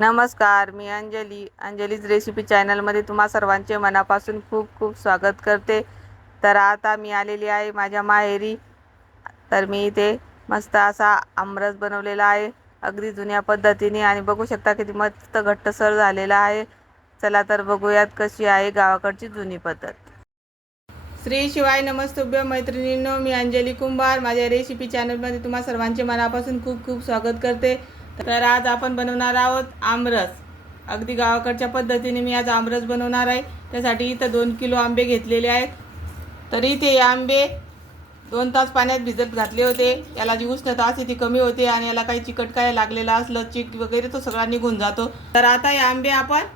नमस्कार, मी अंजलीज रेसिपी चॅनलमध्ये तुम्हा सर्वांचे मनापासून खूप खूप स्वागत करते। तर आता मी आलेली आहे माझ्या माहेरी। तर मी इथे मस्त असा आमरस बनवलेला आहे, अगदी जुन्या पद्धतीने, आणि बघू शकता किती मस्त घट्टसर झालेला आहे। चला तर बघूयात कशी आहे गावाकडची जुनी पद्धत। श्री शिवाय नमस्तुभ्य मैत्रिणींनो, मी अंजली कुंभार माझ्या रेसिपी चॅनलमध्ये तुम्हा सर्वांचे मनापासून खूप खूप स्वागत करते। तर आज आपण बनवणार आहोत आमरस। अगदी गावाकडच्या पद्धतीने मी आज आमरस बनवणार आहे। त्यासाठी इथं 2 किलो आंबे घेतलेले आहेत। तरी ते आंबे 2 तास पाण्यात भिजत घातले होते। याला जी उष्णता असते ती कमी होते आणि याला काही चिकट काय लागलेला असलं, चिक वगैरे, तो सगळा निघून जातो। तर आता हे आंबे आपण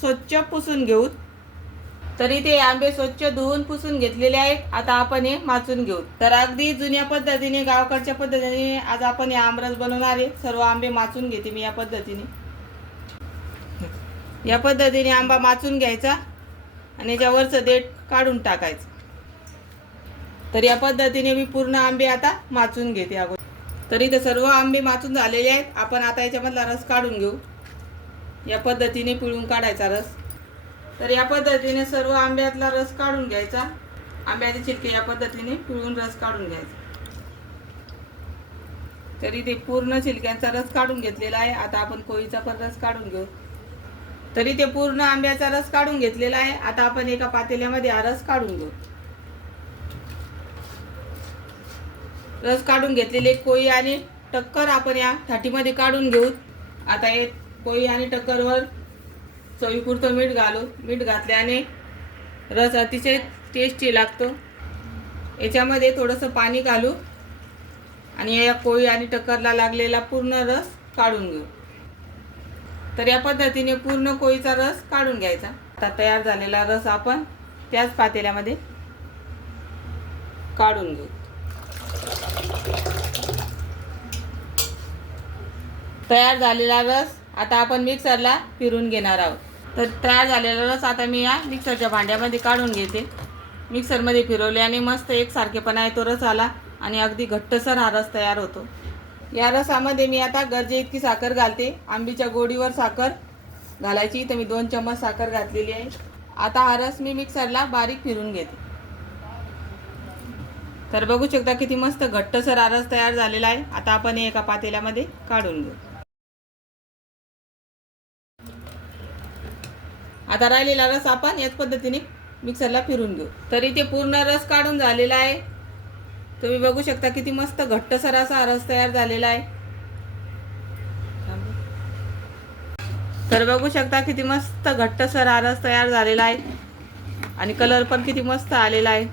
स्वच्छ पुसून घेऊ। तरी ते आंबे स्वच्छ धुवून पुसून घेतलेले आहेत। आता आपण हे माचून घेऊ। तर अगदी जुन्या पद्धतीने, गावाकडच्या पद्धतीने आज आपण हे आमरस बनवणार आहे। सर्व आंबे माचून घेते मी या पद्धतीने। या पद्धतीने आंबा माचून घ्यायचा आणि याच्यावरचं देठ काढून टाकायचं। तर या पद्धतीने मी पूर्ण आंबे आता माचून घेते अगोदर। तरी ते सर्व आंबे माचून झालेले आहेत। आपण आता याच्यामधला रस काढून घेऊ। या पद्धतीने पिळून काढायचा रस। तर या पद्धतीने सर्व आंब्यातला रस काढून घ्यायचा। आंब्याचे छिलके या पद्धतीने पिळून रस काढून घ्यायचा। तरी ते पूर्ण छिलक्यांचा रस काढून घेतलेला आहे। आता आपण कोळीचा पण रस काढून घेऊ। तरी ते पूर्ण आंब्याचा रस काढून घेतलेला आहे। आता आपण एका पातेल्यामध्ये हा रस काढून घेऊ। रस काढून घेतलेले कोळी आणि टक्कर आपण या थाटीमध्ये काढून घेऊ। आता हे कोळी आणि टक्करवर चवीपुरतं मीठ घालू। मीठ घातल्याने रस अतिशय टेस्टी लागतो। याच्यामध्ये थोडंसं पाणी घालू आणि या कोळी आणि टक्करला लागलेला पूर्ण रस काढून घेऊ। तर या पद्धतीने पूर्ण कोळीचा रस काढून घ्यायचा। आता तयार झालेला रस आपण त्याच पातेल्यामध्ये काढून घेऊ। तयार झालेला रस आता आपण मिक्सरला फिरून घेणार आहोत। तर तयार झालेला रस आता मी या मिक्सरच्या भांड्यामध्ये काढून घेते। मिक्सरमध्ये फिरवल्याने मस्त एकसारखेपणा येतो रसाला आणि अगदी घट्टसर हा रस तयार होतो। या रसामध्ये मी आता गरजे इतकी साखर घालते। आंबीच्या गोडीवर साखर घालायची, तर मी 2 चम्मच साखर घातलेली आहे। आता हा रस मी मिक्सरला बारीक फिरून घेते। तर बघू शकता किती मस्त घट्टसर हा रस तयार झालेला आहे। आता आपण एका पातेल्यामध्ये काढून घेऊ। आता राहिलेला रस आपण याच पद्धतीने मिक्सरला फिरून घेऊ। तरी ते पूर्ण रस काढून झालेला आहे। तुम्ही बघू शकता किती मस्त घट्टसर असा रस तयार झालेला आहे। तर बघू शकता किती मस्त घट्टसर हा रस तयार झालेला आहे आणि कलर पण किती मस्त आलेला आहे।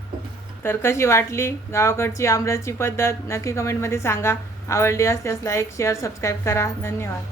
तर कशी वाटली गावाकडची आमरसची पद्धत नक्की कमेंटमध्ये सांगा। आवडली असल्यास लाईक, शेअर, सबस्क्राईब करा। धन्यवाद।